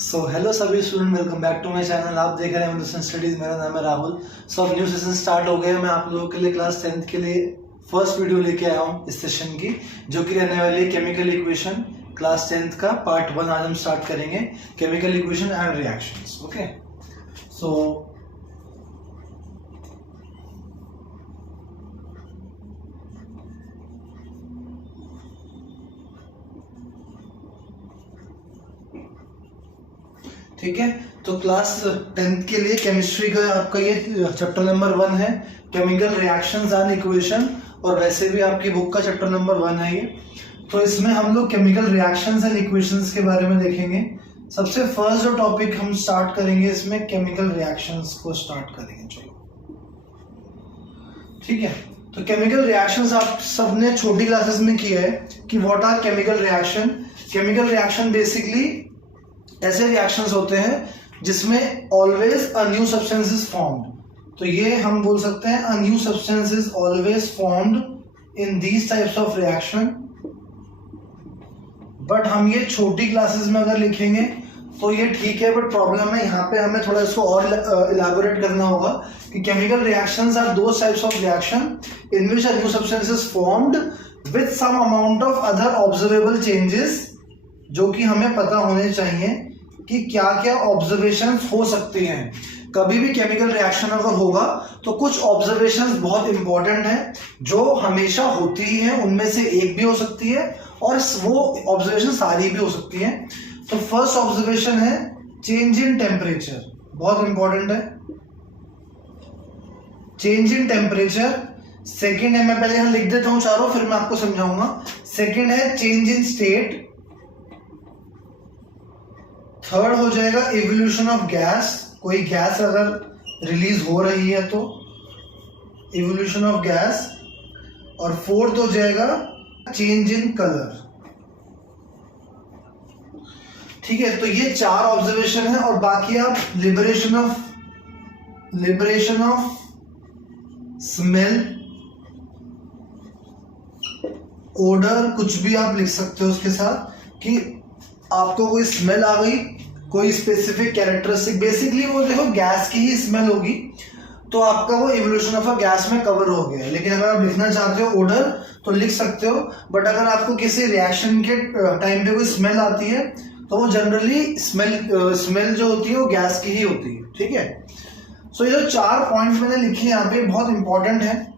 सो hello सभी student, welcome back to my channel. आप देख रहे हैं हिंदुस्तान स्टडीज। मेरा नाम है राहुल। सो अब न्यू सेशन स्टार्ट हो गया है। मैं आप लोगों के लिए क्लास 10th के लिए फर्स्ट वीडियो लेके आया हूँ इस सेशन की, जो कि रहने वाली है केमिकल इक्वेशन क्लास 10th का पार्ट 1। आज हम स्टार्ट करेंगे chemical equation and reactions. Okay, so ठीक है। तो क्लास 10th के लिए केमिस्ट्री का आपका ये चैप्टर नंबर 1 है, केमिकल रिएक्शंस एंड इक्वेशन। और वैसे भी आपकी बुक का चैप्टर नंबर 1 है ये। तो इसमें हम लोग केमिकल रिएक्शंस एंड इक्वेशंस के बारे में देखेंगे। सबसे फर्स्ट जो टॉपिक हम स्टार्ट करेंगे इसमें केमिकल रिएक्शंस को स्टार्ट करेंगे। चलो ठीक है। तो केमिकल रिएक्शंस आप सबने छोटी क्लासेस में किया है कि what are chemical reaction. Chemical reaction basically ऐसे रिएक्शंस होते हैं जिसमें always a new substance is formed. तो ये हम बोल सकते हैं a new substance is always formed in these types of reaction. But हम ये छोटी क्लासेस में अगर लिखेंगे तो ये ठीक है, बट प्रॉब्लम है यहाँ पे हमें थोड़ा इसको और इलैबोरेट करना होगा कि chemical reactions are those types of reaction in which a new substance is formed with some amount of other observable changes, जो कि हमें पता होने चाहिए कि क्या क्या ऑब्जर्वेशंस हो सकती हैं। कभी भी केमिकल रिएक्शन अगर होगा तो कुछ ऑब्जर्वेशंस बहुत इंपॉर्टेंट हैं जो हमेशा होती ही हैं। उनमें से एक भी हो सकती है और वो ऑब्जर्वेशन सारी भी हो सकती हैं। तो फर्स्ट ऑब्जर्वेशन है चेंज इन टेम्परेचर, बहुत इंपॉर्टेंट है चेंज इन टेम्परेचर। सेकेंड है, मैं पहले यहां लिख देता हूं चारों, फिर मैं आपको समझाऊंगा। सेकेंड है चेंज इन स्टेट। थर्ड हो जाएगा इवोल्यूशन ऑफ गैस, कोई गैस अगर रिलीज हो रही है तो इवोल्यूशन ऑफ गैस। और फोर्थ हो जाएगा चेंज इन कलर। ठीक है, तो ये चार ऑब्जर्वेशन है। और बाकी आप लिबरेशन ऑफ स्मेल, ओडर, कुछ भी आप लिख सकते हो उसके साथ कि आपको कोई स्मेल आ गई, कोई स्पेसिफिक कैरेक्टरिस्टिक। बेसिकली वो देखो गैस की ही स्मेल होगी तो आपका वो इवोल्यूशन ऑफ अ गैस में कवर हो गया है। लेकिन अगर आप लिखना चाहते हो ओडर तो लिख सकते हो। बट अगर आपको किसी रिएक्शन के टाइम पे कोई स्मेल आती है तो वो जनरली स्मेल जो होती है वो गैस की ही होती है। ठीक है। सो ये जो चार पॉइंट मैंने लिखे यहाँ पे बहुत इंपॉर्टेंट है।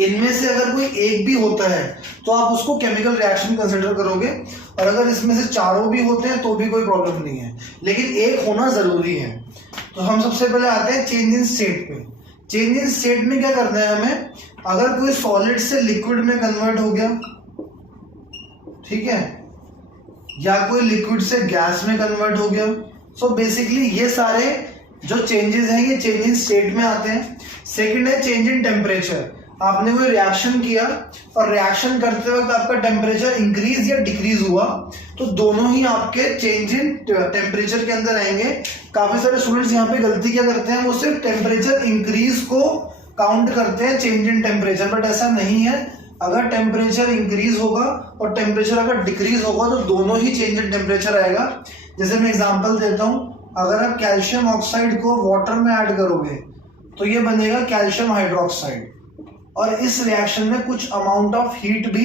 इनमें से अगर कोई एक भी होता है तो आप उसको केमिकल रिएक्शन कंसिडर करोगे, और अगर इसमें से चारों भी होते हैं तो भी कोई प्रॉब्लम नहीं है, लेकिन एक होना जरूरी है। तो हम सबसे पहले आते हैं चेंज इन स्टेट पे। चेंज इन स्टेट में क्या करना है हमें, अगर कोई सॉलिड से लिक्विड में कन्वर्ट हो गया, ठीक है, या कोई लिक्विड से गैस में कन्वर्ट हो गया, सो बेसिकली ये सारे जो चेंजेस हैं ये चेंज इन स्टेट में आते हैं। सेकेंड है चेंज इन टेम्परेचर। आपने कोई रिएक्शन किया और रिएक्शन करते वक्त आपका टेम्परेचर इंक्रीज या डिक्रीज हुआ तो दोनों ही आपके चेंज इन टेम्परेचर के अंदर आएंगे। काफी सारे स्टूडेंट्स यहाँ पे गलती क्या करते हैं, वो सिर्फ टेम्परेचर इंक्रीज को काउंट करते हैं चेंज इन टेम्परेचर, बट ऐसा नहीं है। अगर टेम्परेचर इंक्रीज होगा और टेम्परेचर अगर डिक्रीज होगा तो दोनों ही चेंज इन टेम्परेचर आएगा। जैसे मैं एग्जांपल देता हूं, अगर आप कैल्शियम ऑक्साइड को वाटर में ऐड करोगे तो ये बनेगा कैल्शियम हाइड्रोक्साइड, और इस रिएक्शन में कुछ अमाउंट ऑफ हीट भी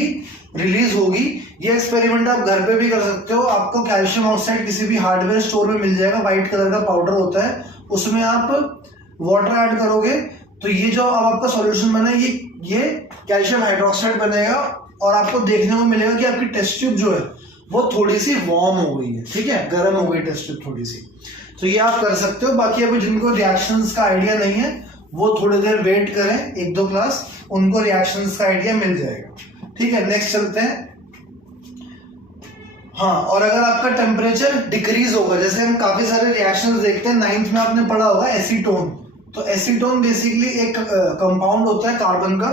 रिलीज होगी। ये एक्सपेरिमेंट आप घर पे भी कर सकते हो। आपको कैल्शियम ऑक्साइड किसी भी हार्डवेयर स्टोर में मिल जाएगा, व्हाइट कलर का पाउडर होता है, उसमें आप वाटर ऐड करोगे तो ये जो अब आपका सॉल्यूशन बना है ये कैल्शियम हाइड्रोक्साइड बनेगा, और आपको देखने को मिलेगा कि आपकी टेस्ट ट्यूब जो है वो थोड़ी सी वार्म हो गई है। ठीक है, गर्म हो गई टेस्ट ट्यूब थोड़ी सी। तो ये आप कर सकते हो। बाकी अभी जिनको रिएक्शंस का आइडिया नहीं है वो थोड़ी देर वेट करें, 1-2 क्लास, उनको रिएक्शंस का आइडिया मिल जाएगा। ठीक है, नेक्स्ट चलते हैं। हाँ, और अगर आपका टेम्परेचर डिक्रीज होगा, जैसे हम काफी सारे रिएक्शंस देखते हैं, 9th में आपने पढ़ा होगा एसीटोन। तो एसीटोन बेसिकली एक कंपाउंड होता है कार्बन का।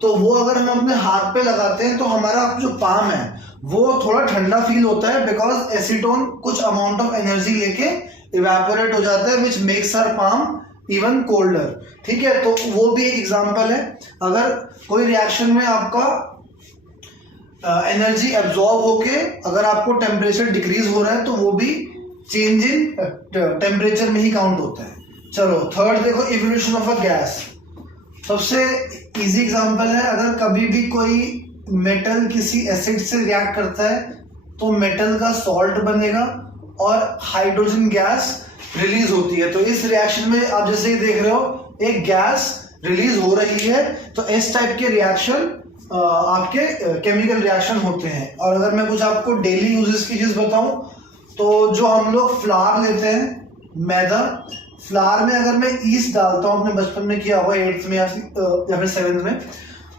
तो वो अगर हम अपने हाथ पे लगाते हैं तो हमारा जो पाम है वो थोड़ा ठंडा फील होता है, बिकॉज एसीटोन कुछ अमाउंट ऑफ एनर्जी लेके इवेपोरेट हो जाता है, which makes our palm even colder. ठीक है, तो वो भी एक एग्जांपल है। अगर कोई रिएक्शन में आपका एनर्जी एब्जॉर्ब होके अगर आपको टेम्परेचर डिक्रीज हो रहा है तो वो भी चेंज इन टेम्परेचर में ही काउंट होता है। चलो थर्ड देखो, इवोल्यूशन ऑफ अ गैस। सबसे इजी एग्जांपल है, अगर कभी भी कोई मेटल किसी एसिड से रिएक्ट करता है तो मेटल का सॉल्ट बनेगा और हाइड्रोजन गैस रिलीज होती है। तो इस रिएक्शन में आप जैसे ही देख रहे हो एक गैस रिलीज हो रही है, तो इस टाइप के रिएक्शन आपके केमिकल रिएक्शन होते हैं। और अगर मैं कुछ आपको डेली यूजेस की चीज बताऊं तो जो हम लोग फ्लावर लेते हैं मैदा, फ्लावर में अगर मैं ईस्ट डालता हूं, अपने बचपन में किया होगा 8th में या फिर 7th में,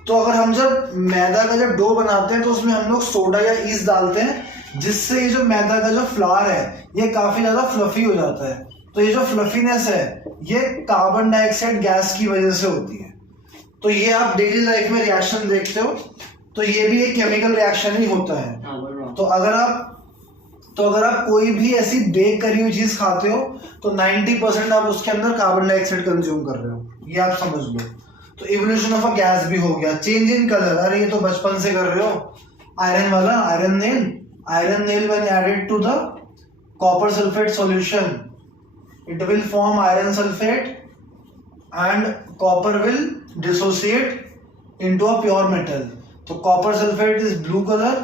तो अगर हम जब मैदा का जब डो बनाते हैं तो उसमें हम लोग सोडा या ईस्ट डालते हैं, जिससे ये जो मैदा का जो फ्लावर है ये काफी ज्यादा फ्लफी हो जाता है। तो ये जो फ्लफीनेस है ये कार्बन डाइऑक्साइड गैस की वजह से होती है। तो ये आप डेली लाइफ में रिएक्शन देखते हो, तो ये भी एक केमिकल रिएक्शन ही होता है। तो अगर आप कोई भी ऐसी बेक करी हुई चीज खाते हो तो 90% आप उसके अंदर कार्बन डाइऑक्साइड कंज्यूम कर रहे हो, ये आप समझ लो। तो इवोल्यूशन ऑफ अ गैस भी हो गया। चेंज इन कलर, अरे ये तो बचपन से कर रहे हो। आयरन वाला, iron nail when added to the copper sulphate solution it will form iron sulphate and copper will dissociate into a pure metal. तो copper sulphate is blue colour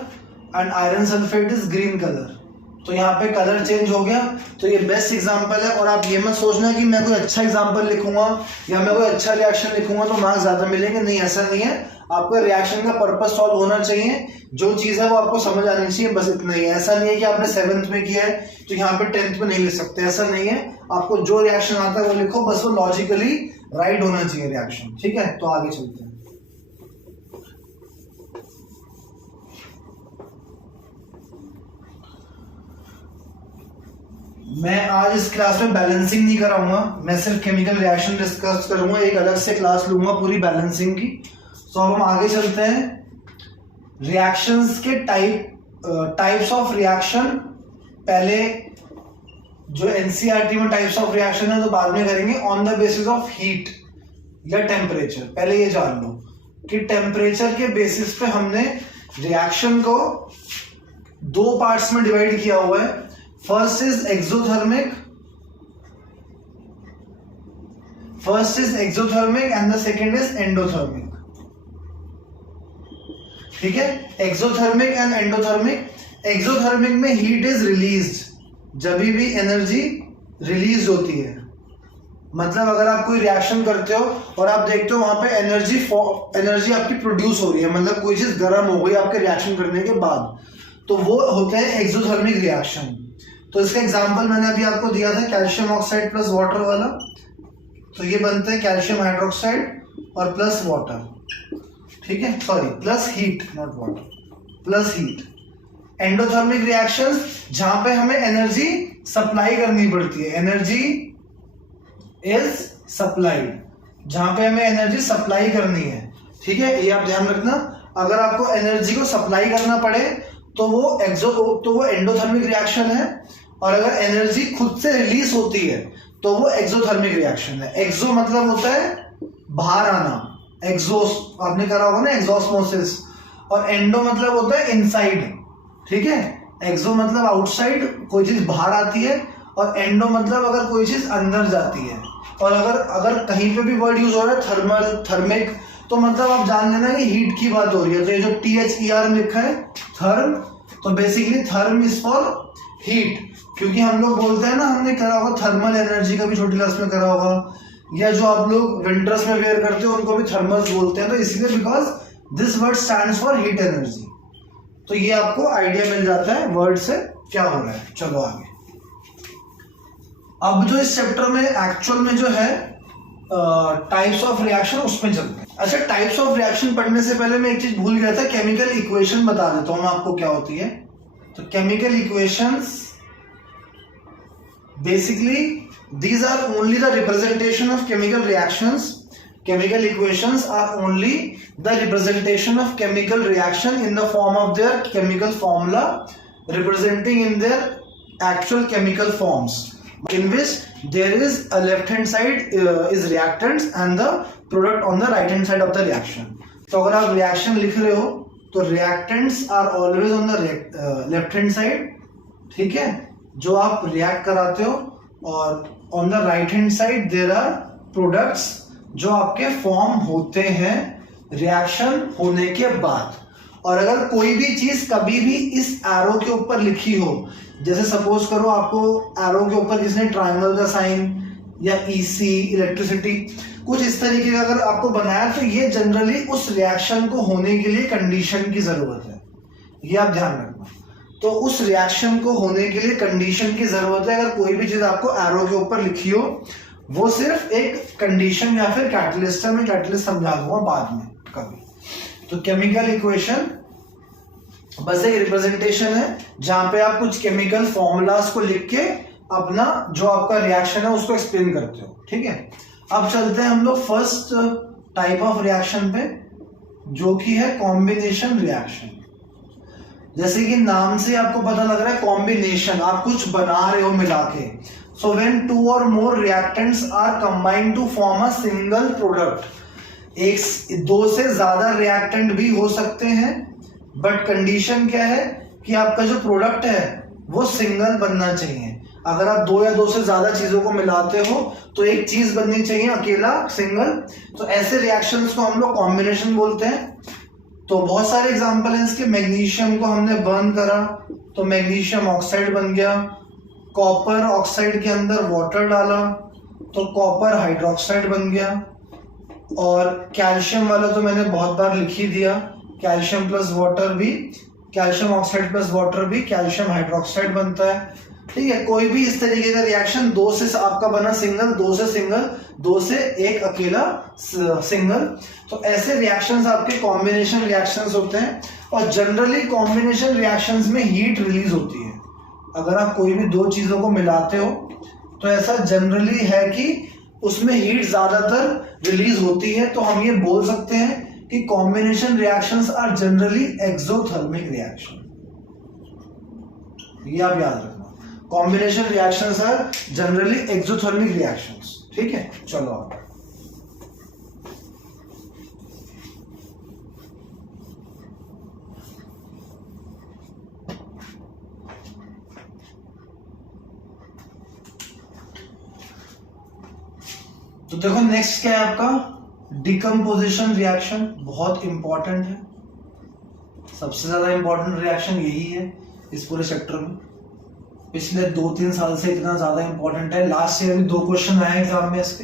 and iron sulphate is green colour. तो यहाँ पे colour change हो गया। तो ये best example है। और आप ये मत सोचना कि मैं कोई अच्छा एग्जांपल लिखूंगा या मैं कोई अच्छा रिएक्शन लिखूंगा तो मार्क्स ज्यादा मिलेंगे, नहीं ऐसा नहीं है। आपको रिएक्शन का पर्पस सॉल्व होना चाहिए, जो चीज है वो आपको समझ आनी चाहिए, बस इतना ही है। ऐसा नहीं है कि आपने 7th में किया है तो यहाँ पे 10th में नहीं लिख सकते, ऐसा नहीं है। आपको जो रिएक्शन आता है वो लिखो, बस वो लॉजिकली राइट होना चाहिए रिएक्शन, ठीक है। तो आगे चलते हैं। मैं आज इस क्लास में बैलेंसिंग नहीं कराऊंगा, मैं सिर्फ केमिकल रिएक्शन डिस्कस करूंगा। एक अलग से क्लास लूंगा पूरी बैलेंसिंग की। तो अब हम आगे चलते हैं। रिएक्शंस के टाइप्स ऑफ रिएक्शन, पहले जो एनसीईआरटी में टाइप्स ऑफ रिएक्शन है तो बाद में करेंगे। On the basis of heat या टेम्परेचर, पहले ये जान लो कि टेम्परेचर के बेसिस पे हमने रिएक्शन को 2 पार्ट्स में डिवाइड किया हुआ है। First is exothermic and the second is endothermic, ठीक है। Exothermic and endothermic. एक्सोथर्मिक में हीट इज रिलीज्ड, जब भी एनर्जी रिलीज होती है, मतलब अगर आप कोई रिएक्शन करते हो और आप देखते हो वहां पे एनर्जी आपकी प्रोड्यूस हो रही है, मतलब कोई चीज गर्म हो गई आपके रिएक्शन करने के बाद, तो वो होते हैं एक्सोथर्मिक रिएक्शन। तो इसका एग्जांपल मैंने अभी आपको दिया था, कैल्शियम ऑक्साइड प्लस वाटर वाला। तो ये बनते हैं कैल्शियम हाइड्रोक्साइड और प्लस वाटर, ठीक है, sorry plus heat, not water, plus heat. Endothermic reactions जहां पे हमें एनर्जी सप्लाई करनी पड़ती है, एनर्जी इज सप्लाइड, जहां पे हमें एनर्जी सप्लाई करनी है, ठीक है, ये आप ध्यान रखना। अगर आपको एनर्जी को सप्लाई करना पड़े तो वो एंडोथर्मिक रिएक्शन है, और अगर एनर्जी खुद से रिलीज होती है तो वो एक्सोथर्मिक रिएक्शन है। एक्सो मतलब होता है बाहर आना, एग्जॉस्ट आपने करा होगा ना, एग्जॉस्मोसिस। और एंडो मतलब होता है इनसाइड, ठीक है। एक्सो मतलब आउटसाइड, कोई चीज बाहर आती है, और एंडो मतलब अगर कोई चीज अंदर जाती है। और अगर कहीं पे भी वर्ड यूज हो रहा है थर्मल, थर्मिक, तो मतलब आप जान लेना कि हीट की बात हो रही है। तो ये जो THER में लिखा है थर्म, तो basically therm is for heat, क्योंकि हम लोग बोलते हैं ना, हमने करा होगा थर्मल एनर्जी का भी छोटी क्लास में करा होगा, या जो आप लोग विंटर्स में वेयर करते हो उनको भी थर्मल्स बोलते हैं। तो इसलिए because this word stands for heat energy. तो ये आपको आइडिया मिल जाता है वर्ड से क्या हो रहा है। चलो आगे। अब जो इस चैप्टर में एक्चुअल में जो है टाइप्स ऑफ रिएक्शन, उसमें चलते हैं। अच्छा, टाइप्स ऑफ रिएक्शन पढ़ने से पहले मैं एक चीज भूल गया था, केमिकल इक्वेशन बता देता हूं मैं आपको क्या होती है। तो chemical equations basically these are only the representation of chemical reactions. Chemical equations are only the representation of chemical reaction in the form of their chemical formula, representing in their actual chemical forms, in which there is a left hand side is reactants and the product on the right hand side of the reaction. तो अगर आप reaction लिख रहे हो तो reactants are always on the left hand side, ठीक है, जो आप रिएक्ट कराते हो, और on the right hand side there are products जो आपके फॉर्म होते हैं रिएक्शन होने के बाद। और अगर कोई भी चीज कभी भी इस एरो के ऊपर लिखी हो, जैसे सपोज करो आपको एरो के ऊपर किसने ट्रायंगल का साइन या ईसी, इलेक्ट्रिसिटी, कुछ इस तरीके का अगर आपको बनाया, तो ये जनरली उस रिएक्शन को होने के लिए कंडीशन की जरूरत है, ये आप ध्यान रखना। तो उस रिएक्शन को होने के लिए कंडीशन की जरूरत है। अगर कोई भी चीज आपको एरो के ऊपर लिखी हो, वो सिर्फ एक कंडीशन या फिर कैटलिस्ट है, मैं कैटलिस्ट समझा दूंगा बाद में कभी। तो केमिकल इक्वेशन बस एक रिप्रेजेंटेशन है जहां पे आप कुछ केमिकल फॉर्मूलाज को लिख के अपना जो आपका रिएक्शन है उसको एक्सप्लेन करते हो, ठीक है। अब चलते हैं हम लोग फर्स्ट टाइप ऑफ रिएक्शन पे, जो कि है कॉम्बिनेशन रिएक्शन। जैसे कि नाम से आपको पता लग रहा है कॉम्बिनेशन, आप कुछ बना रहे हो मिला के। सो when two or more reactants are combined to form a single product, एक दो से ज्यादा रिएक्टेंट भी हो सकते हैं, बट कंडीशन क्या है कि आपका जो प्रोडक्ट है वो सिंगल बनना चाहिए। अगर आप दो या दो से ज्यादा चीजों को मिलाते हो तो एक चीज बननी चाहिए अकेला, सिंगल। तो ऐसे रिएक्शंस को हम लोग कॉम्बिनेशन बोलते हैं। तो बहुत सारे एग्जांपल हैं इसके। मैग्नीशियम को हमने बर्न करा तो मैग्नीशियम ऑक्साइड बन गया, कॉपर ऑक्साइड के अंदर वाटर डाला तो कॉपर हाइड्रोक्साइड बन गया, और कैल्शियम वाला तो मैंने बहुत बार लिख ही दिया, कैल्शियम प्लस वाटर भी, कैल्शियम ऑक्साइड प्लस वाटर भी कैल्शियम हाइड्रोक्साइड बनता है, ठीक है। कोई भी इस तरीके का रिएक्शन दो से आपका बना सिंगल, दो से सिंगल, दो से एक अकेला सिंगल। तो ऐसे रिएक्शंस आपके कॉम्बिनेशन रिएक्शंस होते हैं। और जनरली कॉम्बिनेशन रिएक्शंस में हीट रिलीज होती है। अगर आप कोई भी दो चीजों को मिलाते हो तो ऐसा जनरली है कि उसमें हीट ज्यादातर रिलीज होती है। तो हम ये बोल सकते हैं कि combination reactions are generally exothermic reaction. ये आप याद रखना, combination reactions are generally exothermic reactions, ठीक है। चलो आप तो देखो नेक्स्ट क्या है आपका डिकम्पोजिशन रिएक्शन। बहुत इंपॉर्टेंट है, सबसे ज्यादा इंपॉर्टेंट रिएक्शन यही है इस पूरे सेक्टर में। पिछले 2-3 साल से इतना ज्यादा इंपॉर्टेंट है। लास्ट ईयर भी 2 क्वेश्चन आए एग्जाम में इसके,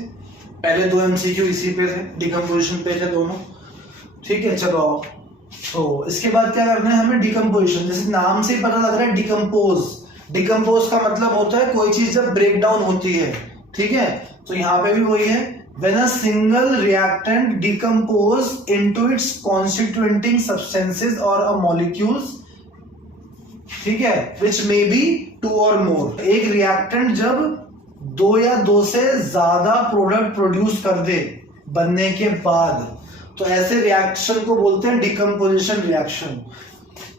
पहले 2 एमसीक्यू इसी पे थे, डिकम्पोजिशन पे थे दोनों, ठीक है। चलो आओ, तो इसके बाद क्या करना है हमें, डिकम्पोजिशन। जैसे नाम से ही पता लग रहा है डिकम्पोज, डिकम्पोज का मतलब होता है कोई चीज जब ब्रेक डाउन होती है, ठीक है। तो यहाँ पे भी वही है, when a single reactant decompose into its constituting substances or a molecules, ठीक है, which may be 2 or more। एक रिएक्टेंट जब 2 या 2 से ज्यादा प्रोडक्ट प्रोड्यूस कर दे बनने के बाद, तो ऐसे रिएक्शन को बोलते हैं डिकम्पोजिशन रिएक्शन।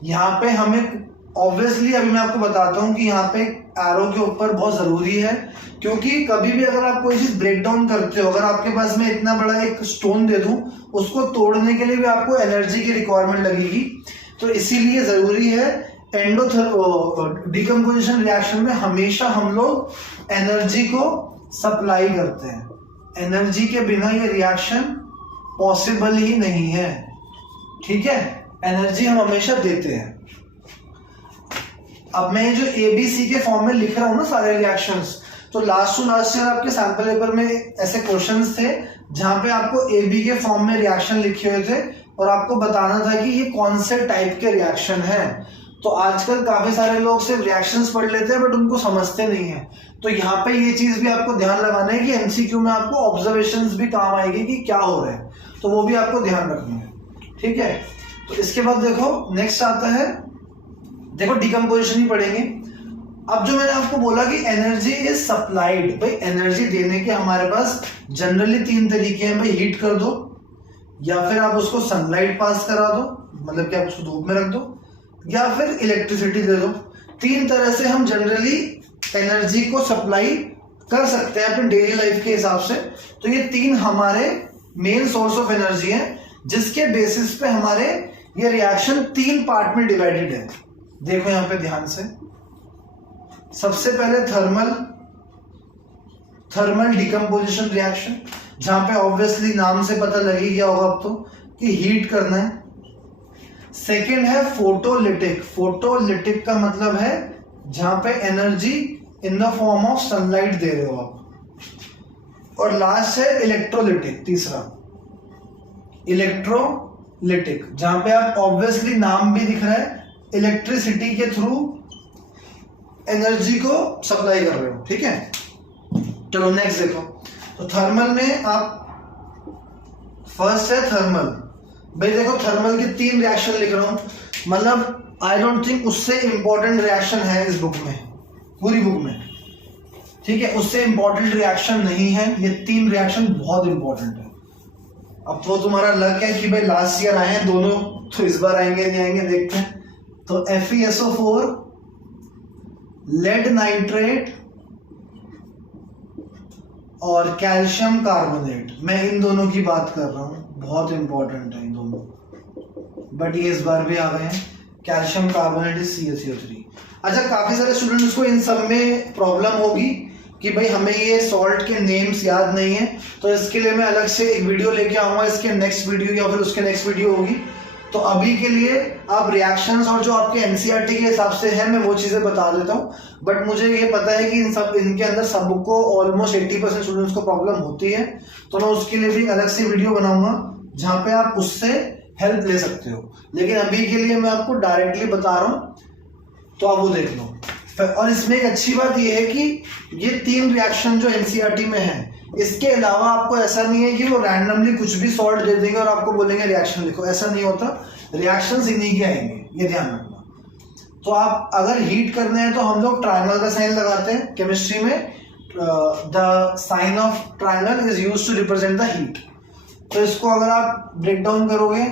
यहाँ पे हमें ऑब्वियसली अभी मैं आपको बताता हूँ कि यहाँ पे एरो के ऊपर बहुत जरूरी है, क्योंकि कभी भी अगर आप कोई चीज ब्रेक डाउन करते हो, अगर आपके पास में इतना बड़ा एक स्टोन दे दूं, उसको तोड़ने के लिए भी आपको एनर्जी की रिक्वायरमेंट लगेगी। तो इसीलिए जरूरी है डिकम्पोजिशन रिएक्शन में हमेशा हम लोग एनर्जी को सप्लाई करते हैं। एनर्जी के बिना ये रिएक्शन पॉसिबल ही नहीं है, ठीक है। एनर्जी हम हमेशा देते हैं। अब मैं जो ABC के फॉर्म में लिख रहा हूं ना सारे रिएक्शंस, तो लास्ट टू लास्ट ईयर आपके सैंपल पेपर में ऐसे क्वेश्चंस थे जहां पे आपको AB के फॉर्म में रिएक्शन लिखे हुए थे और आपको बताना था कि ये कौन से टाइप के रिएक्शन हैं। तो आजकल काफी सारे लोग सिर्फ रिएक्शंस पढ़ लेते हैं बट उनको समझते नहीं है। तो यहाँ पे ये चीज भी आपको ध्यान लगाना है कि MCQ में आपको ऑब्जर्वेशंस भी काम आएगी कि क्या हो रहा है, तो वो भी आपको ध्यान रखना है, ठीक है। तो इसके बाद देखो नेक्स्ट आता है, देखो डिकम्पोजिशन ही पढ़ेंगे। अब जो मैंने आपको बोला कि एनर्जी इज सप्लाइड, भाई एनर्जी देने के हमारे पास जनरली 3 तरीके हैं, भाई हीट कर दो, या फिर आप उसको सनलाइट पास करा दो, मतलब कि आप उसको धूप में रख दो, या फिर इलेक्ट्रिसिटी दे दो। 3 तरह से हम जनरली एनर्जी को सप्लाई कर सकते हैं अपने डेली लाइफ के हिसाब से। तो ये 3 हमारे मेन सोर्स ऑफ एनर्जी है, जिसके बेसिस पे हमारे ये रिएक्शन 3 पार्ट में डिवाइडेड है। देखो यहाँ पे ध्यान से, सबसे पहले थर्मल डिकम्पोजिशन रिएक्शन, जहां पे ऑब्वियसली नाम से पता लग ही गया होगा अब तो कि हीट करना है। सेकेंड है फोटोलिटिक। फोटोलिटिक का मतलब है जहां पे energy in the form of sunlight दे रहे हो आप। और लास्ट है इलेक्ट्रोलिटिक, तीसरा इलेक्ट्रोलिटिक, जहां पे आप ऑब्वियसली नाम भी दिख रहा है, इलेक्ट्रिसिटी के थ्रू एनर्जी को सप्लाई कर रहे हो। ठीक है, चलो नेक्स्ट देखो। तो थर्मल में आप फर्स्ट है थर्मल। भाई देखो थर्मल के 3 रिएक्शन लिख रहा हूं, मतलब आई डोंट थिंक उससे इंपॉर्टेंट रिएक्शन है इस बुक में, पूरी बुक में। ठीक है, उससे इंपॉर्टेंट रिएक्शन नहीं है, ये 3 रिएक्शन बहुत इंपॉर्टेंट है। अब तो तुम्हारा लक है कि भाई लास्ट ईयर आए हैं दोनों, तो इस बार आएंगे नहीं आएंगे देखते हैं। तो FeSO4, लेड नाइट्रेट और कैल्शियम कार्बोनेट, मैं इन दोनों की बात कर रहा हूं, बहुत इंपॉर्टेंट है इन दोनों, बट ये इस बार भी आ गए हैं। Calcium carbonate is CaCO3। अच्छा, काफी सारे स्टूडेंट्स को इन सब में प्रॉब्लम होगी कि भाई हमें ये सॉल्ट के नेम्स याद नहीं है, तो इसके लिए मैं अलग से एक वीडियो लेके आऊंगा, इसके नेक्स्ट वीडियो या फिर उसके नेक्स्ट वीडियो होगी। तो अभी के लिए आप रिएक्शंस और जो आपके एनसीईआरटी के हिसाब से है मैं वो चीजें बता देता हूँ, बट मुझे ये पता है कि इनके अंदर सबको ऑलमोस्ट 80% स्टूडेंट्स को प्रॉब्लम होती है, तो मैं उसके लिए भी अलग से वीडियो बनाऊंगा जहां पे आप उससे हेल्प ले सकते हो। लेकिन अभी के लिए मैं आपको डायरेक्टली बता रहा हूँ, तो आप वो देख लो। और इसमें एक अच्छी बात यह है कि ये 3 रिएक्शन जो एनसीईआरटी में है, इसके अलावा आपको ऐसा नहीं है कि वो रैंडमली कुछ भी सॉल्ट दे देंगे और आपको बोलेंगे रिएक्शन लिखो, ऐसा नहीं होता। रिएक्शंस इन्हीं के आएंगे, ये ध्यान रखना। तो आप अगर हीट करने हैं तो हम लोग ट्रायंगल का साइन लगाते हैं केमिस्ट्री में, the sign of triangle is used to represent the heat. तो इसको अगर आप ब्रेक डाउन करोगे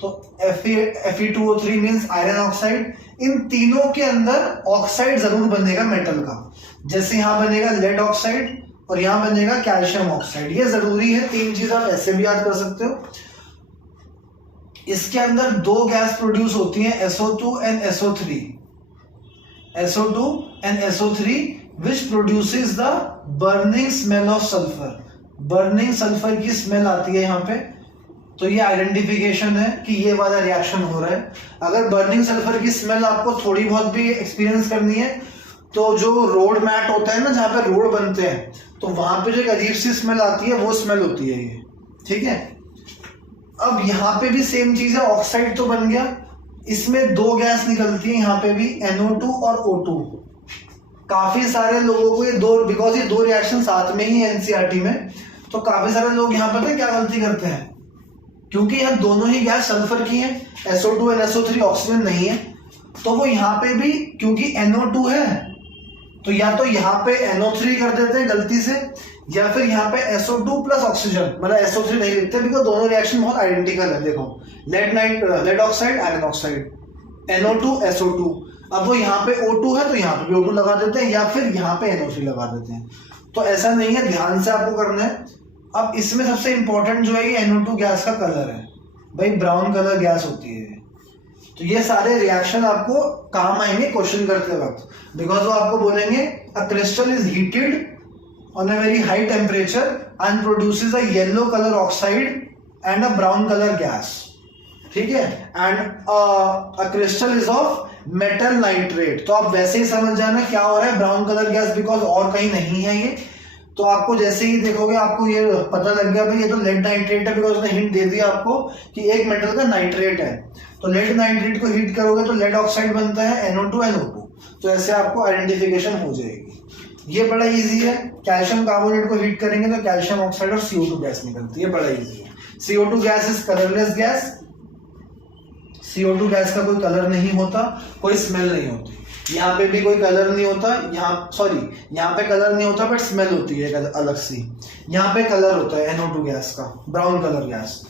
तो Fe2O3 मींस आयरन ऑक्साइड। इन तीनों के अंदर ऑक्साइड जरूर बनेगा मेटल का, जैसे यहां बनेगा लेड ऑक्साइड और यहां बनेगा कैल्शियम ऑक्साइड, ये जरूरी है। 3 चीज आप ऐसे भी याद कर सकते हो। इसके अंदर 2 गैस प्रोड्यूस होती हैं, SO2 and SO3, SO2 and SO3 which produces the burning smell of sulphur. Burning sulphur की स्मेल आती है यहाँ पे, तो ये आइडेंटिफिकेशन है कि ये वाला रिएक्शन हो रहा है। अगर बर्निंग सल्फर की स्मेल आपको थोड़ी बहुत भी एक्सपीरियंस करनी है, तो जो रोड मैट होता है ना, जहां पे रोड बनते हैं, तो वहां पे जो एक अजीब सी स्मेल आती है, वो स्मेल होती है ये। ठीक है, अब यहाँ पे भी सेम चीज है, ऑक्साइड तो बन गया, इसमें 2 गैस निकलती है यहाँ पे भी, NO2 और O2। काफी सारे लोगों को ये 2, बिकॉज ये 2 रिएक्शन साथ में ही है एनसीईआरटी में, तो काफी सारे लोग यहाँ पता है क्या गलती करते हैं, क्योंकि यहाँ दोनों ही गैस सल्फर की हैं, SO2 और SO3, ऑक्सीजन नहीं है, तो वो यहाँ पे भी क्योंकि NO2 है तो या तो यहाँ पे NO3 कर देते हैं गलती से, या फिर यहाँ पे SO2 प्लस ऑक्सीजन, मतलब SO3 नहीं लिखते, बिकॉज दोनों रिएक्शन बहुत आइडेंटिकल है। देखो lead oxide iron oxide, NO2 SO2, अब वो यहाँ पे O2 है तो यहाँ पे भी O2 लगा देते हैं, या फिर यहाँ पे NO3 लगा देते हैं। तो ऐसा नहीं है, ध्यान से आपको करना है। अब इसमें सबसे इंपॉर्टेंट जो है ये NO2 गैस का कलर है, भाई ब्राउन कलर गैस होती है। तो ये सारे रिएक्शन आपको काम आएंगे क्वेश्चन करते वक्त, बिकॉज वो आपको बोलेंगे a crystal is heated on a very high temperature and produces a yellow colour oxide and a brown colour gas. ठीक है, and a crystal is of metal nitrate. तो आप वैसे ही समझ जाना क्या हो रहा है, ब्राउन कलर गैस, बिकॉज और कहीं नहीं है ये। तो आपको जैसे ही देखोगे आपको ये पता लग गया भाई ये तो लेड नाइट्रेट है, बिकॉज उसने हिंट दे दिया आपको कि एक मेटल का नाइट्रेट है। तो लेड नाइट्रेट को हीट करोगे तो लेड ऑक्साइड बनता है, NO2 NO2। तो ऐसे आपको आइडेंटिफिकेशन हो जाएगी। ये बड़ा इजी है। कैल्शियम कार्बोनेट को हीट करेंगे तो कैल्शियम ऑक्साइड और CO2 गैस निकलती है, बड़ा इजी है। CO2 gas is colourless gas. CO2 gas का कोई कलर नहीं होता, कोई स्मेल नहीं होती। यहाँ पे भी कोई कलर नहीं होता, यहाँ पे कलर नहीं होता बट स्मेल होती है अलग सी। यहाँ पे कलर होता है NO2 गैस का, ब्राउन कलर गैस।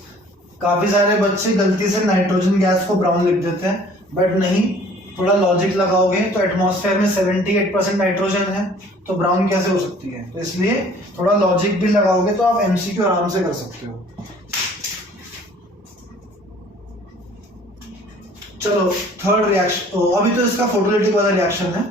काफी सारे बच्चे गलती से नाइट्रोजन गैस को ब्राउन लिख देते हैं, बट नहीं, थोड़ा लॉजिक लगाओगे तो एटमॉस्फेयर में 78% नाइट्रोजन है, तो ब्राउन कैसे हो सकती है। तो इसलिए थोड़ा लॉजिक भी लगाओगे तो आप MCQ आराम से कर सकते हो। चलो थर्ड रिएक्शन, अभी तो इसका फोटोलिटिक वाला रिएक्शन है,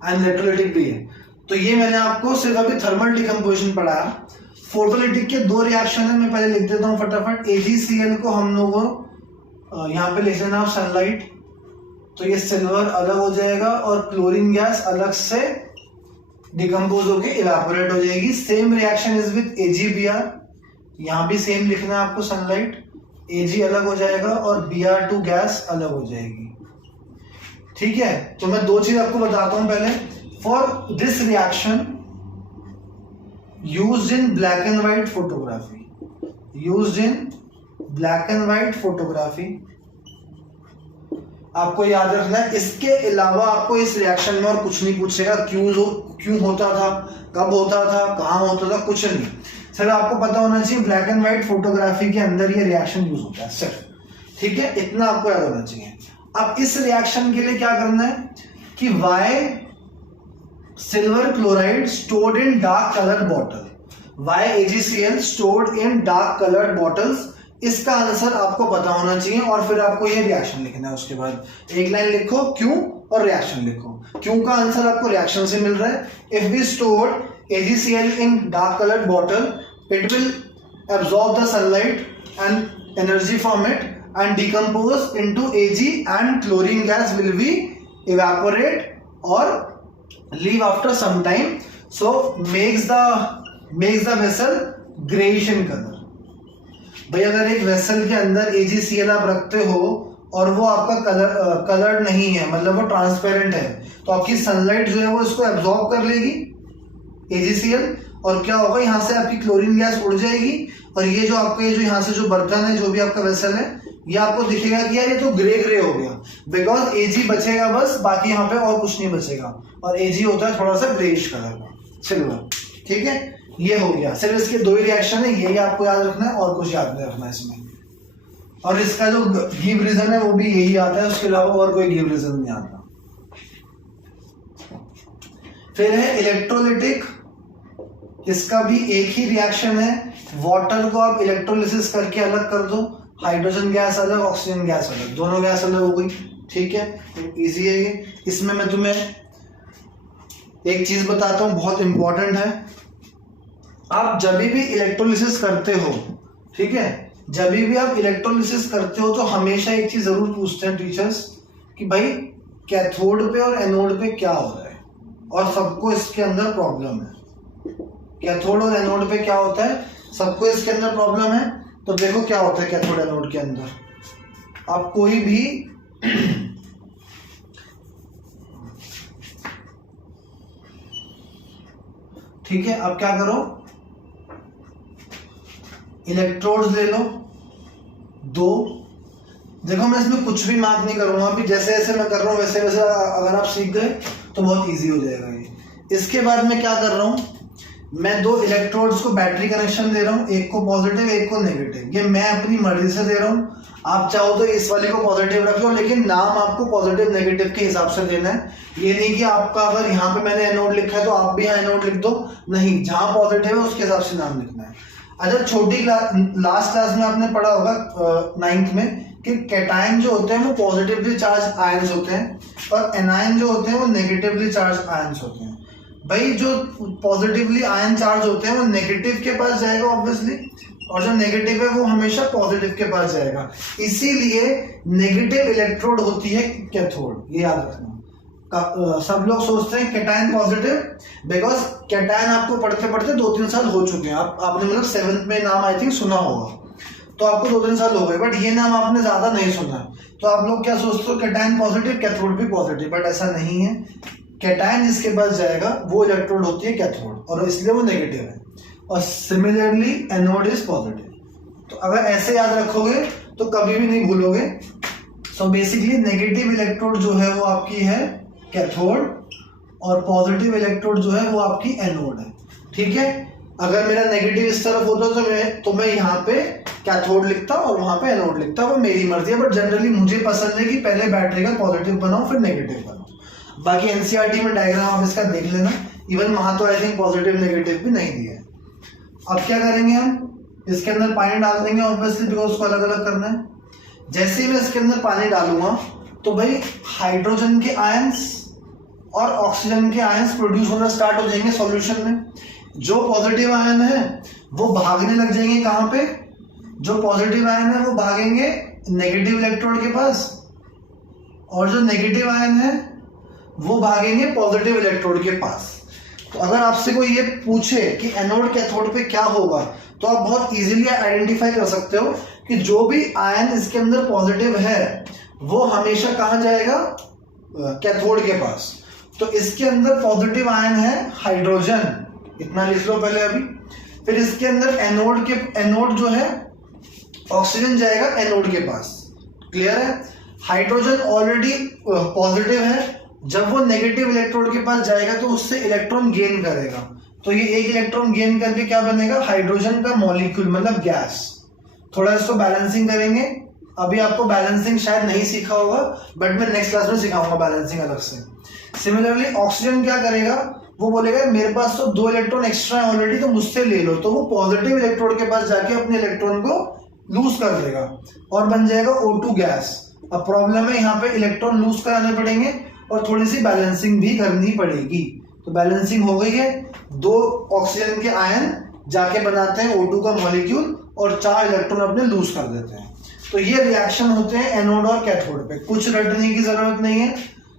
एंड इलेक्ट्रोलाइटिक भी है। तो ये मैंने आपको सिर्फ अभी थर्मल डिकम्पोजिशन पढ़ाया। फोटोलिटिक के दो रिएक्शन है, मैं पहले लिख देता हूँ फटाफट। AgCl को हम लोगों यहाँ पे लिख लेना आप सनलाइट, तो ये सिल्वर अलग हो जाएगा और क्लोरीन गैस अलग से डिकम्पोज होके इवेपोरेट हो जाएगी। Same reaction is with AgBr, यहाँ भी सेम लिखना है आपको सनलाइट, Ag अलग हो जाएगा और Br2 गैस अलग हो जाएगी। ठीक है, तो मैं दो चीज आपको बताता हूं पहले। For this reaction used in black and white photography, used in black and white photography, आपको याद रखना है। इसके अलावा आपको इस रिएक्शन में और कुछ नहीं पूछेगा, क्यों होता था, कब होता था, कहां होता था, कुछ नहीं। सिर्फ आपको पता होना चाहिए ब्लैक एंड व्हाइट फोटोग्राफी के अंदर ये रिएक्शन यूज होता है सिर्फ। ठीक है, इतना आपको याद होना चाहिए। अब इस रिएक्शन के लिए क्या करना है कि why silver chloride stored in dark coloured bottle, why AgCl stored in dark coloured bottles, इसका आंसर आपको पता होना चाहिए। और फिर आपको ये रिएक्शन लिखना है। उसके बाद एक लाइन लिखो क्यों और रिएक्शन लिखो। क्यों का आंसर आपको रिएक्शन से मिल रहा है। If we store AgCl in dark colored bottle, it will absorb the sunlight and energy from it and decompose into Ag, and chlorine gas will be evaporate or leave after some time, so makes the vessel grayish in color। भाई अगर एक vessel के अंदर AgCl आप रखते हो और वो आपका कलर नहीं है, मतलब वो ट्रांसपेरेंट है, तो आपकी सनलाइट जो है वो इसको एब्जॉर्ब कर लेगी AgCl, और क्या होगा, यहाँ से आपकी क्लोरीन गैस उड़ जाएगी और ये जो आपका ये जो यहाँ से जो बर्तन है, जो भी आपका वेसल है, ये आपको दिखेगा कि यार ये तो ग्रे हो गया, बिकॉज Ag बचेगा बस, बाकी यहाँ पे और कुछ नहीं बचेगा। और Ag होता है थोड़ा सा ग्रेइश कलर का, सिल्वर। ठीक है, ये हो गया। सिर्फ इसके दो ही रिएक्शन है, यही आपको याद रखना है और कुछ याद नहीं रखना है इसमें। और इसका जो गिव रीजन है वो भी यही आता है, उसके अलावा और कोई गिव रीजन नहीं आता। फिर है इलेक्ट्रोलिटिक, इसका भी एक ही रिएक्शन है। वाटर को आप इलेक्ट्रोलिसिस करके अलग कर दो, हाइड्रोजन गैस अलग, ऑक्सीजन गैस अलग, दोनों गैस अलग हो गई। ठीक है, इजी है ये। इसमें मैं तुम्हें एक चीज बताता हूं, बहुत इंपॉर्टेंट है। आप जब भी इलेक्ट्रोलिसिस करते हो, ठीक है, जब भी आप इलेक्ट्रोलिसिस करते हो तो हमेशा एक चीज जरूर पूछते हैं टीचर्स कि भाई कैथोड पे और एनोड पे क्या हो रहा है, और सबको इसके अंदर प्रॉब्लम है। कैथोड और एनोड पे क्या होता है, सबको इसके अंदर प्रॉब्लम है। तो देखो क्या होता है कैथोड एनोड के अंदर। आप कोई भी ठीक है, अब क्या करो, इलेक्ट्रोड्स ले लो दो। देखो मैं इसमें कुछ भी मार्क नहीं करूंगा, अभी जैसे जैसे मैं कर रहा हूं वैसे वैसे अगर आप सीख गए तो बहुत इजी हो जाएगा ये। इसके बाद मैं क्या कर रहा हूं, मैं दो इलेक्ट्रोड्स को बैटरी कनेक्शन दे रहा हूं, एक को पॉजिटिव एक को नेगेटिव। ये मैं अपनी मर्जी से दे रहा हूं, आप चाहो तो इस वाले को पॉजिटिव रख लो, लेकिन नाम आपको पॉजिटिव नेगेटिव के हिसाब से देना है। ये नहीं कि आपका अगर यहाँ पे मैंने एनोड लिखा है तो आप भी यहाँ एनोड लिख दो, नहीं, जहां पॉजिटिव है उसके हिसाब से नाम लिखना है। अच्छा, छोटी क्लास, लास्ट क्लास में आपने पढ़ा होगा 9th में कि कैटायन जो होते हैं वो पॉजिटिवली चार्ज आयंस होते हैं और एनायन जो होते हैं वो नेगेटिवली चार्ज आयंस होते हैं। भाई जो पॉजिटिवली आयन चार्ज होते हैं वो नेगेटिव के पास जाएगा ऑब्वियसली, और जो नेगेटिव है वो हमेशा पॉजिटिव के पास जाएगा। इसीलिए नेगेटिव इलेक्ट्रोड होती है कैथोड, ये याद रखना। सब लोग सोचते हैं कैटायन पॉजिटिव, बिकॉज कैटायन आपको पढ़ते पढ़ते 2-3 साल हो चुके हैं। आपने मतलब 7th में नाम आई थिंक सुना होगा, तो आपको 2-3 साल हो गए, बट ये नाम आपने ज्यादा नहीं सुना। तो आप लोग क्या सोचते हो, कैटायन पॉजिटिव कैथोड भी पॉजिटिव, बट ऐसा नहीं है। कैटायन जिसके पास जाएगा वो इलेक्ट्रोड होती है कैथोड, और इसलिए वो नेगेटिव है। और सिमिलरली एनोड इज पॉजिटिव। तो अगर ऐसे याद रखोगे तो कभी भी नहीं भूलोगे। सो बेसिकली नेगेटिव इलेक्ट्रोड जो है वो आपकी है कैथोड, और पॉजिटिव इलेक्ट्रोड जो है वो आपकी एनोड है। ठीक है, अगर मेरा नेगेटिव इस तरफ होता तो मैं यहाँ पे कैथोड लिखता और वहां पे एनोड लिखता, वो मेरी मर्जी है। बट जनरली मुझे पसंद है कि पहले बैटरी का पॉजिटिव बनाओ फिर नेगेटिव बनाओ। बाकी एनसीईआरटी में डायग्राम आप इसका देख लेना, इवन वहां तो आई थिंक पॉजिटिव नेगेटिव भी नहीं दिया है। अब क्या करेंगे, हम इसके अंदर पानी डाल देंगे ऑब्वियसली, बिकॉज उसको अलग अलग करना है। जैसे ही मैं इसके अंदर पानी डालूंगा तो भाई हाइड्रोजन के आयंस और ऑक्सीजन के आयंस प्रोड्यूस होना स्टार्ट हो जाएंगे सॉल्यूशन में। जो पॉजिटिव आयन है वो भागने लग जाएंगे कहाँ पे, जो पॉजिटिव आयन है वो भागेंगे नेगेटिव इलेक्ट्रोड के पास, और जो नेगेटिव आयन है वो भागेंगे पॉजिटिव इलेक्ट्रोड के पास। तो अगर आपसे कोई ये पूछे कि एनोड कैथोड पे क्या होगा, तो आप बहुत इजीली आइडेंटिफाई कर सकते हो कि जो भी आयन इसके अंदर पॉजिटिव है वो हमेशा कहाँ जाएगा, कैथोड के पास। तो इसके अंदर पॉजिटिव आयन है हाइड्रोजन, इतना लिख लो पहले अभी। फिर इसके अंदर एनोड जो है ऑक्सीजन जाएगा एनोड के पास, क्लियर है। हाइड्रोजन ऑलरेडी पॉजिटिव है, जब वो नेगेटिव इलेक्ट्रोड के पास जाएगा तो उससे इलेक्ट्रॉन गेन करेगा, तो ये एक इलेक्ट्रॉन गेन करके क्या बनेगा, हाइड्रोजन का मॉलिक्यूल मतलब गैस। थोड़ा इसको बैलेंसिंग करेंगे, अभी आपको बैलेंसिंग शायद नहीं सीखा होगा, बट मैं नेक्स्ट क्लास में सिखाऊंगा बैलेंसिंग अलग से। सिमिलरली ऑक्सीजन क्या करेगा, वो बोलेगा मेरे पास तो 2 इलेक्ट्रॉन एक्स्ट्रा है ऑलरेडी, तो मुझसे ले लो, तो वो पॉजिटिव इलेक्ट्रोड के पास जाके अपने इलेक्ट्रॉन को लूज कर देगा और बन जाएगा O2 गैस। अब प्रॉब्लम है यहाँ पे इलेक्ट्रॉन लूज कराने पड़ेंगे और थोड़ी सी बैलेंसिंग भी करनी पड़ेगी। तो बैलेंसिंग हो गई है, 2 ऑक्सीजन के आयन जाके बनाते हैं O2 का मॉलिक्यूल और 4 इलेक्ट्रॉन अपने लूज कर देते हैं। तो ये रिएक्शन होते हैं एनोड और कैथोड पे, कुछ रटने की जरूरत नहीं है,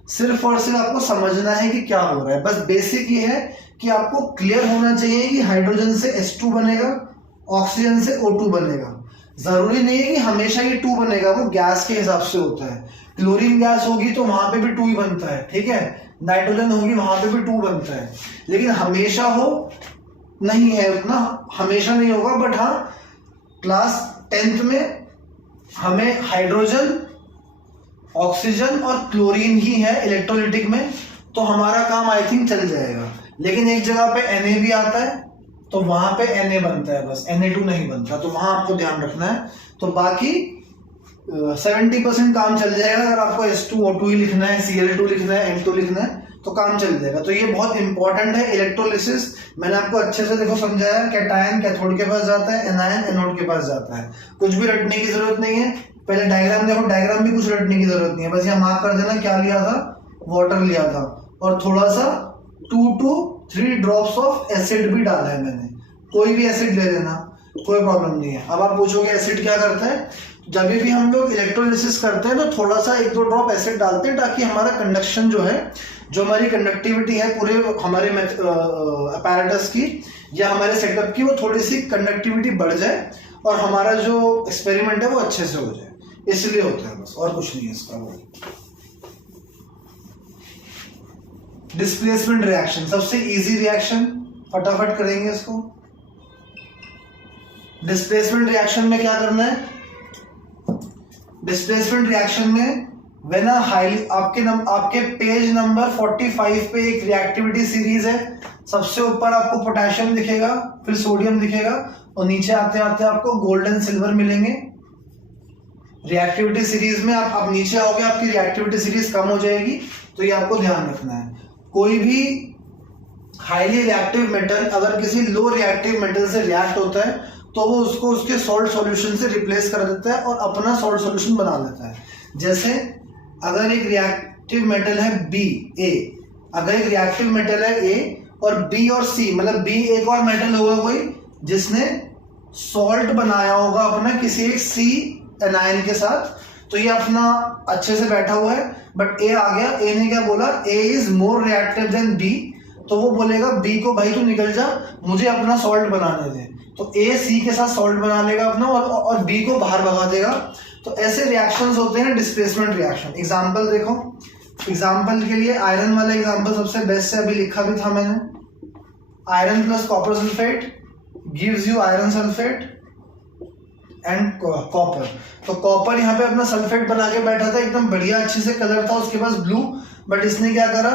सिर्फ और सिर्फ आपको समझना है कि क्या हो रहा है। बस बेसिक ये है कि आपको क्लियर होना चाहिए कि हाइड्रोजन से H2 बनेगा, ऑक्सीजन से O2 बनेगा। जरूरी नहीं है कि हमेशा ये 2 बनेगा, वो गैस के हिसाब से होता है। क्लोरीन गैस होगी तो वहां पे भी 2 ही बनता है, ठीक है। नाइट्रोजन होगी वहां पे भी 2 बनता है, लेकिन हमेशा हो नहीं है, उतना हमेशा नहीं होगा। बट हाँ, क्लास 10th में हमें हाइड्रोजन, ऑक्सीजन और क्लोरीन ही है इलेक्ट्रोलिटिक में, तो हमारा काम आई थिंक चल जाएगा। लेकिन एक जगह पे Na भी आता है तो वहां पे Na बनता है, बस Na2 नहीं बनता, तो वहां आपको ध्यान रखना है। तो बाकी 70% काम चल जाएगा। अगर आपको H2O2 ही लिखना है, Cl2 लिखना है, N2 लिखना है, तो काम चल जाएगा। तो ये बहुत इंपॉर्टेंट है इलेक्ट्रोलिसिस। मैंने आपको अच्छे से देखो समझाया, कैटायन कैथोड के पास जाता है, एनायन एनोड के पास जाता है। कुछ भी रटने की जरूरत नहीं है। पहले डायग्राम देखो, डायग्राम भी कुछ रटने की जरूरत नहीं है, बस यहाँ मार्क कर देना क्या लिया था, वाटर लिया था, और थोड़ा सा 2 to 3 ड्रॉप्स ऑफ एसिड भी डाला है मैंने। कोई भी एसिड ले लेना, कोई प्रॉब्लम नहीं है। अब आप पूछोगे एसिड क्या करता है, जब भी हम लोग इलेक्ट्रोलिसिस करते हैं तो थोड़ा सा 1-2 ड्रॉप एसिड डालते हैं, ताकि हमारा कंडक्शन जो है, जो हमारी कंडक्टिविटी है पूरे हमारे अपैरेटस की या हमारे सेटअप की, वो थोड़ी सी कंडक्टिविटी बढ़ जाए और हमारा जो एक्सपेरिमेंट है वो अच्छे से हो जाए, इसलिए होता है, बस और कुछ नहीं है इसका। वो डिस्प्लेसमेंट रिएक्शन सबसे इजी रिएक्शन, फटाफट करेंगे इसको। डिस्प्लेसमेंट रिएक्शन में क्या करना है, डिस्प्लेसमेंट रिएक्शन में व्हेन अ हाईली, आपके पेज नंबर 45 पे एक रिएक्टिविटी सीरीज है। सबसे ऊपर आपको पोटेशियम दिखेगा, फिर सोडियम दिखेगा, और नीचे आते आते आपको गोल्ड एंड सिल्वर मिलेंगे। रिएक्टिविटी सीरीज में आप नीचे आओगे, आपकी रिएक्टिविटी सीरीज कम हो जाएगी, तो ये आपको ध्यान रखना है। कोई भी हाईली रिएक्टिव मेटल अगर किसी लो रिएक्टिव मेटल से रिएक्ट होता है तो वो उसको उसके सॉल्ट सॉल्यूशन से रिप्लेस कर देता है और अपना सॉल्ट सॉल्यूशन बना लेता है। जैसे अगर एक रिएक्टिव मेटल है Ba, अगर एक रिएक्टिव मेटल है A और B और C, मतलब B एक और मेटल होगा कोई जिसने सॉल्ट बनाया होगा अपना किसी एक C एनायन के साथ, तो ये अपना अच्छे से बैठा हुआ है, बट A आ गया, A ने क्या बोला, A is more reactive than B, तो वो बोलेगा B को भाई तू निकल जा, मुझे अपना सॉल्ट बनाने दे। तो A C के साथ सॉल्ट बना लेगा अपना और B को बाहर भगा देगा। तो ऐसे रिएक्शंस होते हैं डिस्प्लेसमेंट रिएक्शन। एग्जांपल देखो, एग्जांपल के लिए आयरन वाला एग्जांपल सबसे बेस्ट है, अभी लिखा भी था मैंने। Iron plus copper sulphate gives you iron sulphate and copper. तो कॉपर यहाँ पे अपना सल्फेट बना के बैठा था, एकदम बढ़िया अच्छे से कलर था उसके पास ब्लू, बट इसने क्या करा,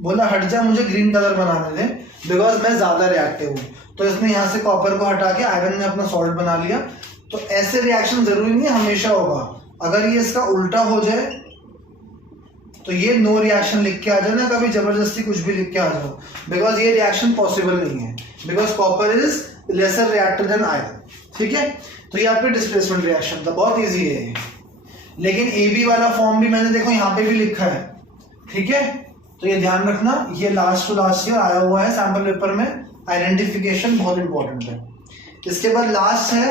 बोला हट जा, मुझे ग्रीन कलर बनाने दे बिकॉज मैं ज्यादा रिएक्टिव हूँ। तो इसने यहाँ से कॉपर को हटा के आयरन ने अपना सॉल्ट बना लिया। तो ऐसे रिएक्शन जरूरी नहीं है हमेशा होगा, अगर ये इसका उल्टा हो जाए तो ये नो रिएक्शन लिख के आ जाना, कभी जबरदस्ती कुछ भी लिख के आ जाओ, बिकॉज ये रिएक्शन पॉसिबल नहीं है, because copper is lesser reactive than iron. ठीक है, तो ये आपके डिस्प्लेसमेंट रिएक्शन था, बहुत इजी है। लेकिन AB वाला फॉर्म भी मैंने देखो यहाँ पे भी लिखा है, ठीक है। तो ये ध्यान रखना, ये लास्ट टू लास्ट ईयर आया हुआ है सैंपल पेपर में, आइडेंटिफिकेशन बहुत इंपॉर्टेंट है। इसके बाद लास्ट है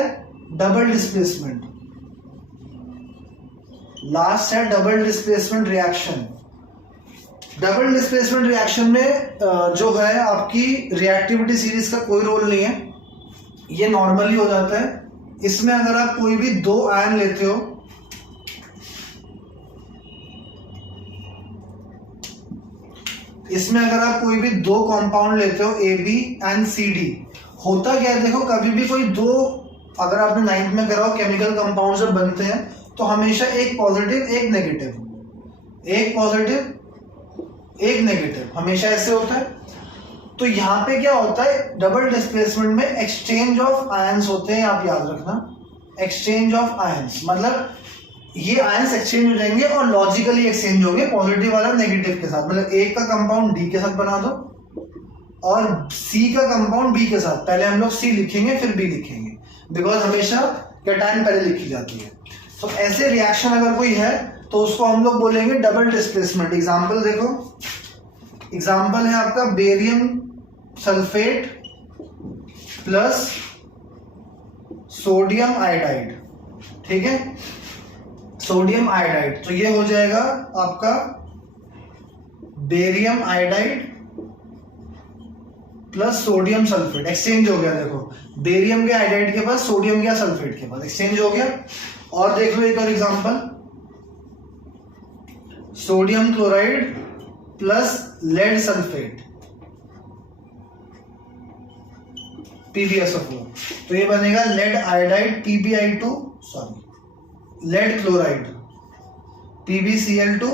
डबल डिस्प्लेसमेंट, लास्ट है double displacement reaction. Double displacement reaction में जो है आपकी रिएक्टिविटी सीरीज का कोई रोल नहीं है, ये नॉर्मली हो जाता है। इसमें अगर आप कोई भी दो आयन लेते हो, इसमें अगर आप कोई भी दो कंपाउंड लेते हो A B and C D, होता क्या है देखो, कभी भी कोई दो, अगर आपने 9th में करा हो केमिकल कंपाउंड जब बनते हैं तो हमेशा एक पॉजिटिव एक नेगेटिव, एक पॉजिटिव एक नेगेटिव, हमेशा ऐसे होता है। तो यहाँ पे क्या होता है, डबल डिस्प्लेसमेंट में एक्सचेंज ऑफ आयंस होते हैं, आप याद रखना, एक्सचेंज ऑफ आयंस मतलब ये आयंस एक्सचेंज हो जाएंगे और लॉजिकली एक्सचेंज होंगे, पॉजिटिव वाला नेगेटिव के साथ। मतलब ए का कंपाउंड डी के साथ बना दो और सी का कंपाउंड बी के साथ, पहले हम लोग सी लिखेंगे फिर बी लिखेंगे, बिकॉज हमेशा कैटायन पहले लिखी जाती है। तो ऐसे रिएक्शन अगर कोई है तो उसको हम लोग बोलेंगे डबल डिस्प्लेसमेंट। एग्जाम्पल देखो, एग्जाम्पल है आपका barium sulphate plus sodium iodide, ठीक है, सोडियम आयोडाइड। तो ये हो जाएगा आपका barium iodide plus sodium sulphate, exchange हो गया। देखो बेरियम के आयोडाइड के पास सोडियम गया सल्फेट के पास, एक्सचेंज हो गया। और देख लो एक और example, sodium chloride plus lead sulphate PbSO4, तो ये बनेगा lead iodide PbI2, sorry lead chloride PbCl2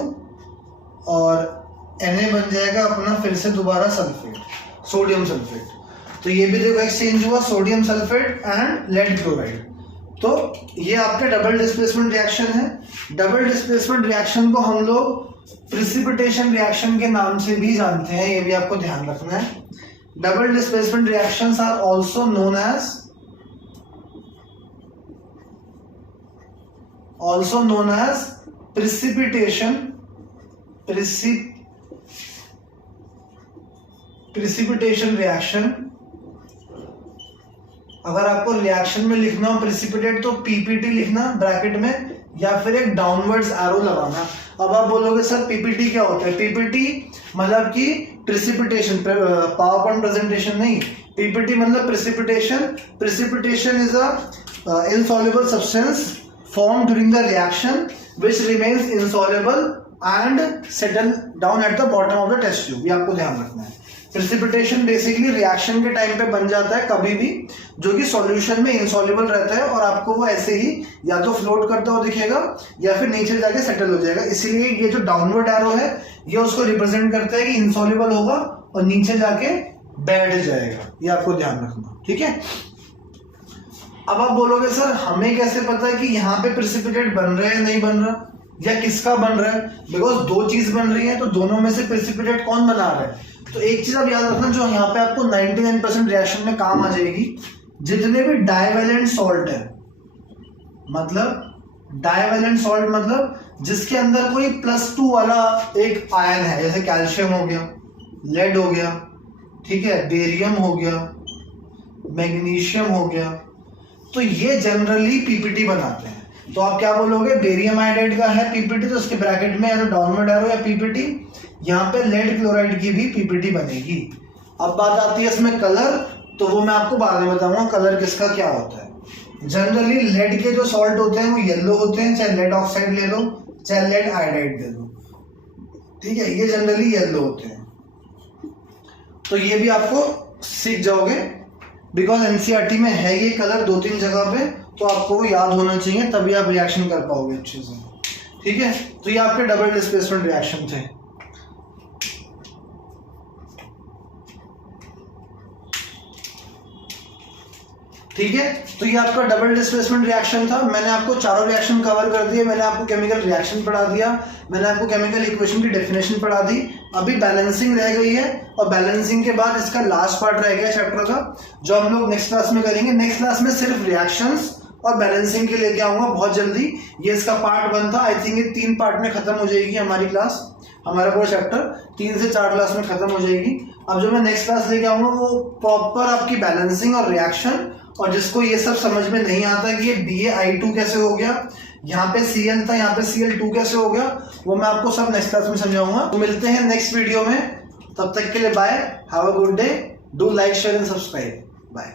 और Na बन जाएगा अपना फिर से दोबारा सल्फेट, सोडियम सल्फेट। तो ये भी देखो एक्सचेंज हुआ, sodium sulphate and lead chloride. तो ये आपके डबल डिस्प्लेसमेंट रिएक्शन है। डबल डिस्प्लेसमेंट रिएक्शन को हम लोग प्रिसिपिटेशन रिएक्शन के नाम से भी जानते हैं, ये भी आपको ध्यान रखना है। Double displacement reactions are also known as precipitation reaction. अगर आपको रिएक्शन में लिखना हो प्रिसिपिटेट तो पीपीटी लिखना ब्रैकेट में, या फिर एक डाउनवर्ड्स एरो लगाना। अब आप बोलोगे सर पीपीटी क्या होता है? पीपीटी मतलब कि प्रिसिपिटेशन, पावर पॉइंट प्रेजेंटेशन नहीं, पीपीटी मतलब precipitation. Precipitation is a insoluble substance formed during the reaction which remains insoluble and settle down at the bottom of the test tube, ये आपको ध्यान रखना है। प्रिसिपिटेशन बेसिकली रिएक्शन के time पे बन जाता है कभी भी जो कि सॉल्यूशन में इनसॉल्युबल रहता है और आपको वो ऐसे ही या तो फ्लोट करता हुआ दिखेगा या फिर नीचे जाके सेटल हो जाएगा। इसीलिए ये जो डाउनवर्ड एरो है ये उसको रिप्रेजेंट करता है कि इनसॉल्युबल होगा और नीचे जाके बैठ जाएगा, ये आपको ध्यान रखना, ठीक है। अब आप बोलोगे सर हमें कैसे पता है कि यहाँ पे प्रिसिपिटेट बन रहा है नहीं बन रहा, या किसका बन रहा है? बिकॉज दो चीज बन रही है तो दोनों में से प्रिसिपिटेट कौन बना रहा है? तो एक चीज आप याद रखना जो यहाँ पे आपको 99% रिएक्शन में काम आ जाएगी, जितने भी डाइवेलेंट सॉल्ट है, मतलब डाइवेलेंट सॉल्ट मतलब जिसके अंदर कोई +2 वाला एक आयन है, जैसे कैल्शियम हो गया, लेड हो गया, ठीक है, बेरियम हो गया, मैग्नीशियम हो गया, तो ये जनरली पीपीटी बनाते हैं। तो आप क्या बोलोगे, बेरियम आयोडाइड का है पीपीटी तो उसके ब्रैकेट में या तो डाउनवर्ड एरो या पीपीटी, यहाँ पे लेड क्लोराइड की भी पीपीटी बनेगी। अब बात आती है इसमें कलर, तो वो मैं आपको बाद में बताऊंगा कलर किसका क्या होता है। जनरली लेड के जो सॉल्ट होते हैं वो येलो होते हैं, चाहे लेड ऑक्साइड ले लो चाहे लेड आयोडाइड ले लो, ठीक है, ये जनरली येलो होते हैं। तो ये भी आपको सीख जाओगे बिकॉज एनसीईआरटी में है ये कलर 2-3 जगह पे, तो आपको वो याद होना चाहिए तभी आप रिएक्शन कर पाओगे अच्छे से, ठीक है। तो ये आपके डबल डिस्प्लेसमेंट रिएक्शन थे। ठीक है, तो ये आपका डबल डिस्प्लेसमेंट रिएक्शन था। मैंने आपको चारों रिएक्शन कवर कर दिए, मैंने आपको केमिकल रिएक्शन पढ़ा दिया, मैंने आपको केमिकल इक्वेशन की डेफिनेशन पढ़ा दी। अभी बैलेंसिंग रह गई है और बैलेंसिंग के बाद इसका लास्ट पार्ट रह गया चैप्टर का, जो हम लोग नेक्स्ट क्लास में करेंगे। नेक्स्ट क्लास में सिर्फ रिएक्शंस और बैलेंसिंग के लेके आऊंगा बहुत जल्दी। ये इसका पार्ट 1 था, आई थिंक ये 3 पार्ट में खत्म हो जाएगी हमारी क्लास। हमारा पूरा चैप्टर 3 से 4 क्लास में खत्म हो जाएगी। अब जो मैं नेक्स्ट क्लास लेके आऊंगा वो प्रॉपर आपकी बैलेंसिंग और रिएक्शन, और जिसको ये सब समझ में नहीं आता कि ये BaI2 कैसे हो गया, यहाँ पे Cl था, यहाँ पे Cl2 कैसे हो गया, वो मैं आपको सब नेक्स्ट क्लास में समझाऊंगा। तो मिलते हैं नेक्स्ट वीडियो में, तब तक के लिए bye, have a good day, do like share and subscribe, bye.